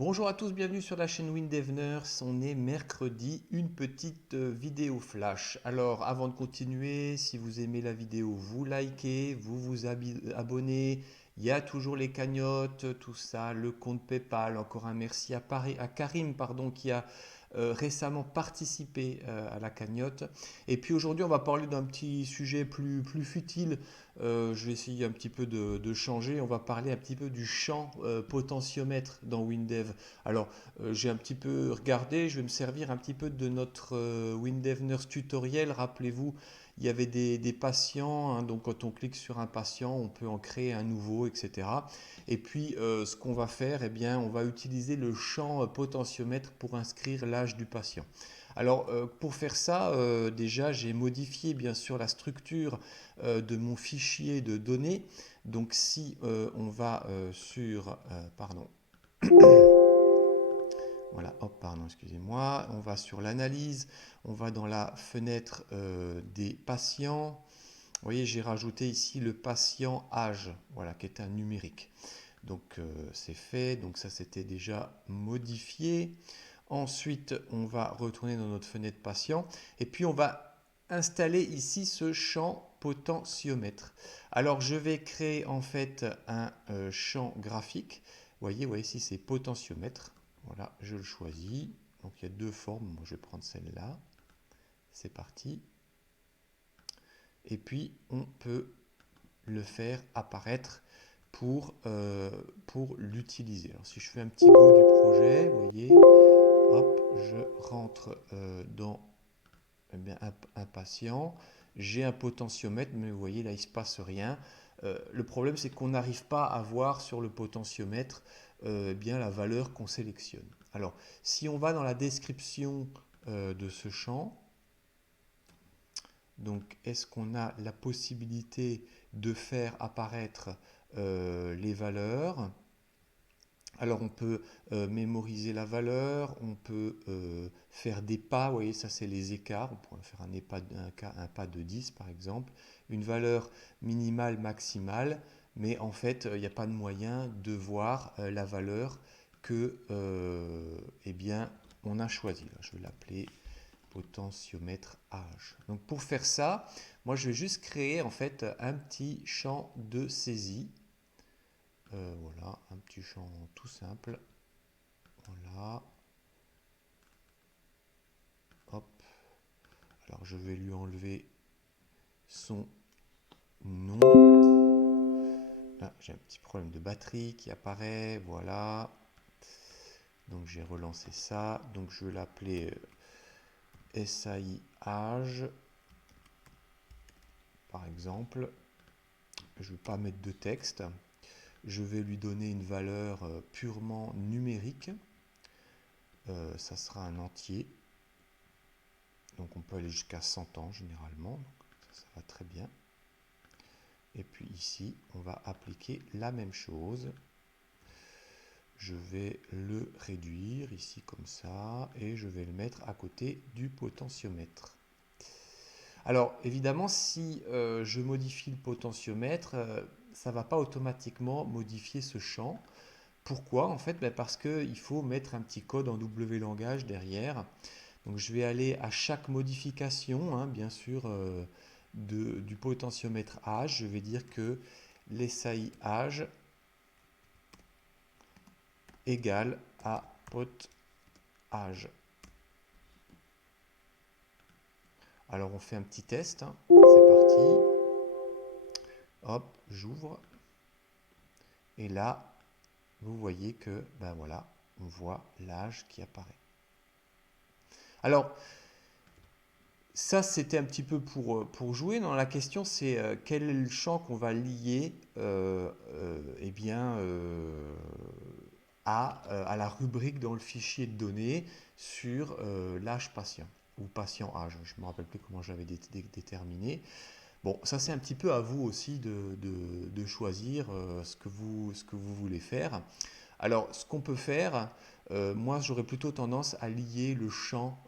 Bonjour à tous, bienvenue sur la chaîne Windevners. On est mercredi, une petite vidéo flash. Alors, avant de continuer, si vous aimez la vidéo, vous likez, vous abonnez. Il y a toujours les cagnottes, tout ça, le compte PayPal. Encore un merci à Karim, pardon, qui a récemment participé à la cagnotte. Et puis aujourd'hui, on va parler d'un petit sujet plus futile. Je vais essayer un petit peu de changer. On va parler un petit peu du champ potentiomètre dans WinDev. Alors, j'ai un petit peu regardé, je vais me servir un petit peu de notre WinDev tutoriel. Rappelez-vous, il y avait des patients, hein, donc quand on clique sur un patient, on peut en créer un nouveau, etc. Et puis, ce qu'on va faire, eh bien, on va utiliser le champ potentiomètre pour inscrire l'âge du patient. Alors, pour faire ça, déjà, j'ai modifié bien sûr la structure de mon fichier de données. Donc, si on va pardon, voilà, hop, pardon, excusez-moi. On va sur l'analyse, on va dans la fenêtre des patients. Vous voyez, j'ai rajouté ici le patient âge, voilà, qui est un numérique. Donc c'est fait, donc ça c'était déjà modifié. Ensuite, on va retourner dans notre fenêtre patient et puis on va installer ici ce champ potentiomètre. Alors je vais créer en fait un champ graphique. Vous voyez ici c'est potentiomètre. Voilà, je le choisis. Donc il y a deux formes. Moi, je vais prendre celle-là. C'est parti. Et puis, on peut le faire apparaître pour l'utiliser. Alors, si je fais un petit go du projet, vous voyez, hop, je rentre dans eh bien, un patient. J'ai un potentiomètre, mais vous voyez, là, il ne se passe rien. Le problème, c'est qu'on n'arrive pas à voir sur le potentiomètre eh bien, la valeur qu'on sélectionne. Alors, si on va dans la description de ce champ, donc est-ce qu'on a la possibilité de faire apparaître les valeurs? Alors on peut mémoriser la valeur, on peut faire des pas, vous voyez ça c'est les écarts, on pourrait faire un pas de 10 par exemple, une valeur minimale, maximale, mais en fait il n'y a pas de moyen de voir la valeur que eh bien, on a choisie. Je vais l'appeler potentiomètre âge. Donc pour faire ça, moi je vais juste créer en fait un petit champ de saisie. Voilà, un petit champ tout simple. Voilà. Hop. Alors je vais lui enlever son nom. Là, j'ai un petit problème de batterie qui apparaît. Voilà. Donc j'ai relancé ça. Donc je vais l'appeler SAI âge. Par exemple. Je ne vais pas mettre de texte. Je vais lui donner une valeur purement numérique. Ça sera un entier. Donc on peut aller jusqu'à 100 ans généralement. Donc ça va très bien. Et puis ici, on va appliquer la même chose. Je vais le réduire ici comme ça et je vais le mettre à côté du potentiomètre. Alors évidemment, si je modifie le potentiomètre, ça ne va pas automatiquement modifier ce champ. Pourquoi? En fait, parce qu'il faut mettre un petit code en W-langage derrière. Donc je vais aller à chaque modification, hein, bien sûr, du potentiomètre âge. Je vais dire que l'SAI âge égale à pot âge. Alors on fait un petit test, hein. C'est parti. Hop, j'ouvre. Et là, vous voyez que, ben voilà, on voit l'âge qui apparaît. Alors, ça, c'était un petit peu pour jouer. Non, la question, c'est quel est le champ qu'on va lier eh bien, à la rubrique dans le fichier de données sur l'âge patient ou patient âge. Je ne me rappelle plus comment j'avais déterminé. Bon, ça c'est un petit peu à vous aussi de choisir ce que vous voulez faire. Alors, ce qu'on peut faire, moi j'aurais plutôt tendance à lier le champ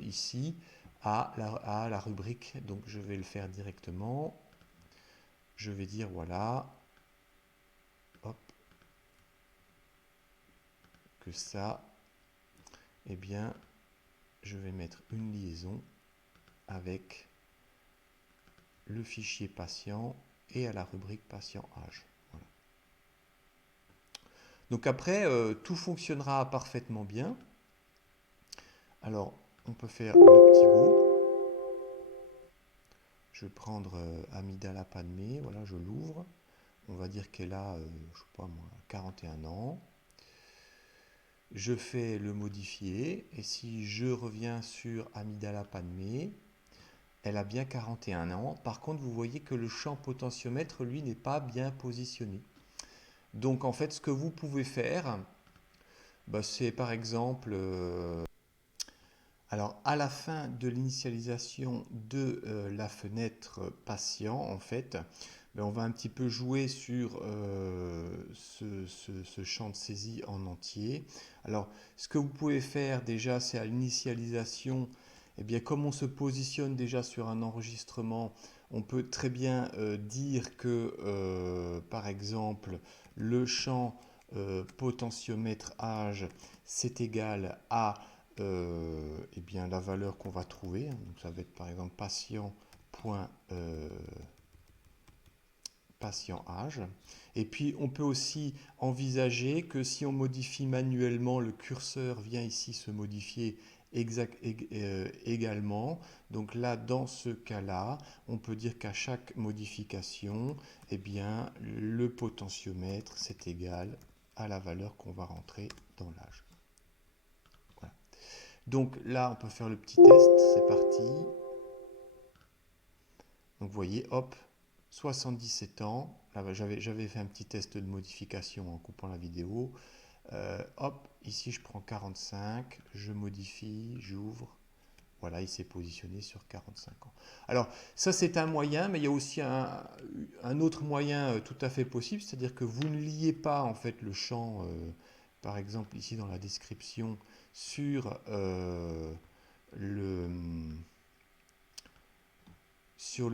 ici à la rubrique. Donc je vais le faire directement. Je vais dire voilà. Hop. que ça, eh bien, je vais mettre une liaison avec le fichier patient et à la rubrique patient âge. Voilà. Donc après, tout fonctionnera parfaitement bien. Alors, on peut faire le petit go. Je vais prendre Amidala Padmé, voilà, je l'ouvre. On va dire qu'elle a, je sais pas moi, 41 ans. Je fais le modifier, et si je reviens sur Amidala Padmé, elle a bien 41 ans. Par contre, vous voyez que le champ potentiomètre, lui, n'est pas bien positionné. Donc, en fait, ce que vous pouvez faire, bah, c'est par exemple... alors, à la fin de l'initialisation de la fenêtre patient, en fait, ben, on va un petit peu jouer sur ce champ de saisie en entier. Alors, ce que vous pouvez faire déjà, c'est à l'initialisation, eh bien, comme on se positionne déjà sur un enregistrement, on peut très bien dire que, par exemple, le champ potentiomètre âge, c'est égal à eh bien, la valeur qu'on va trouver. Donc, ça va être par exemple patient âge. Et puis on peut aussi envisager que si on modifie manuellement, le curseur vient ici se modifier également. Donc là, dans ce cas-là, on peut dire qu'à chaque modification, eh bien, le potentiomètre, c'est égal à la valeur qu'on va rentrer dans l'âge. Voilà. Donc là, on peut faire le petit test. C'est parti. Donc vous voyez, hop, 77 ans. Là, j'avais fait un petit test de modification en coupant la vidéo. Hop, ici je prends 45, je modifie, j'ouvre. Voilà, il s'est positionné sur 45 ans. Alors, ça c'est un moyen, mais il y a aussi un autre moyen tout à fait possible, c'est-à-dire que vous ne liez pas en fait le champ, par exemple ici dans la description, sur le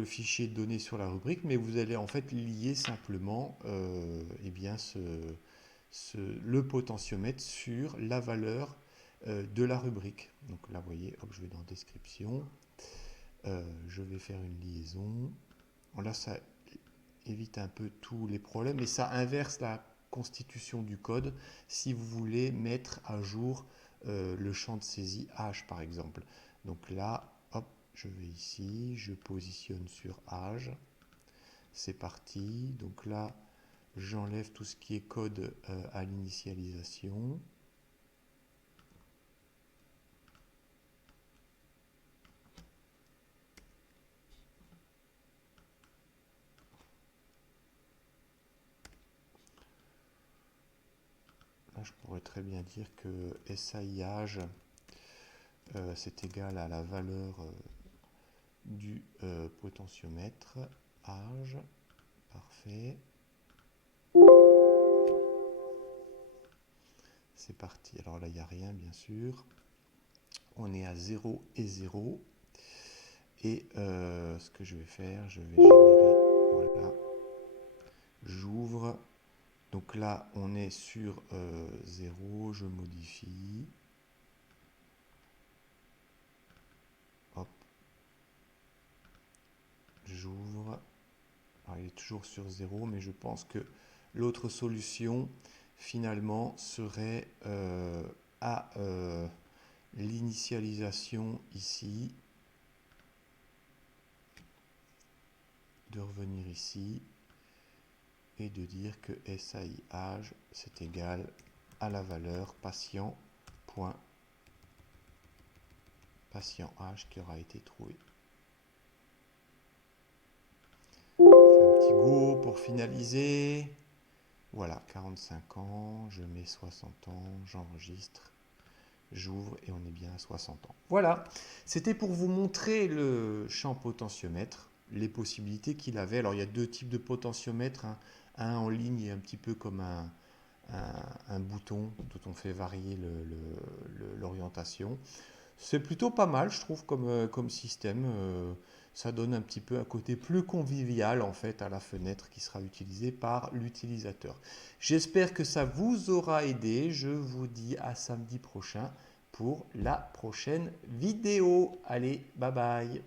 fichier de données sur la rubrique, mais vous allez en fait lier simplement eh bien le potentiomètre sur la valeur de la rubrique. Donc là, vous voyez, hop, je vais dans description, je vais faire une liaison. Bon, là, ça évite un peu tous les problèmes, et ça inverse la constitution du code si vous voulez mettre à jour le champ de saisie âge, par exemple. Donc là, hop, je vais ici, je positionne sur âge. C'est parti. Donc là, j'enlève tout ce qui est code à l'initialisation. Là, je pourrais très bien dire que SAI âge, c'est égal à la valeur du potentiomètre âge. Parfait. C'est parti. Alors là, il n'y a rien, bien sûr. On est à 0 et 0. Et ce que je vais faire, je vais générer, voilà, j'ouvre. Donc là, on est sur 0, je modifie. Hop. J'ouvre. Alors, il est toujours sur 0, mais je pense que l'autre solution, finalement, serait à l'initialisation ici, de revenir ici et de dire que SAI âge, c'est égal à la valeur patient âge qui aura été trouvé. Un petit go pour finaliser. Voilà, 45 ans, je mets 60 ans, j'enregistre, j'ouvre et on est bien à 60 ans. Voilà, c'était pour vous montrer le champ potentiomètre, les possibilités qu'il avait. Alors il y a deux types de potentiomètres, hein. Un en ligne est un petit peu comme un bouton dont on fait varier l'orientation. C'est plutôt pas mal, je trouve, comme système. Ça donne un petit peu un côté plus convivial en fait à la fenêtre qui sera utilisée par l'utilisateur. J'espère que ça vous aura aidé. Je vous dis à samedi prochain pour la prochaine vidéo. Allez, bye bye.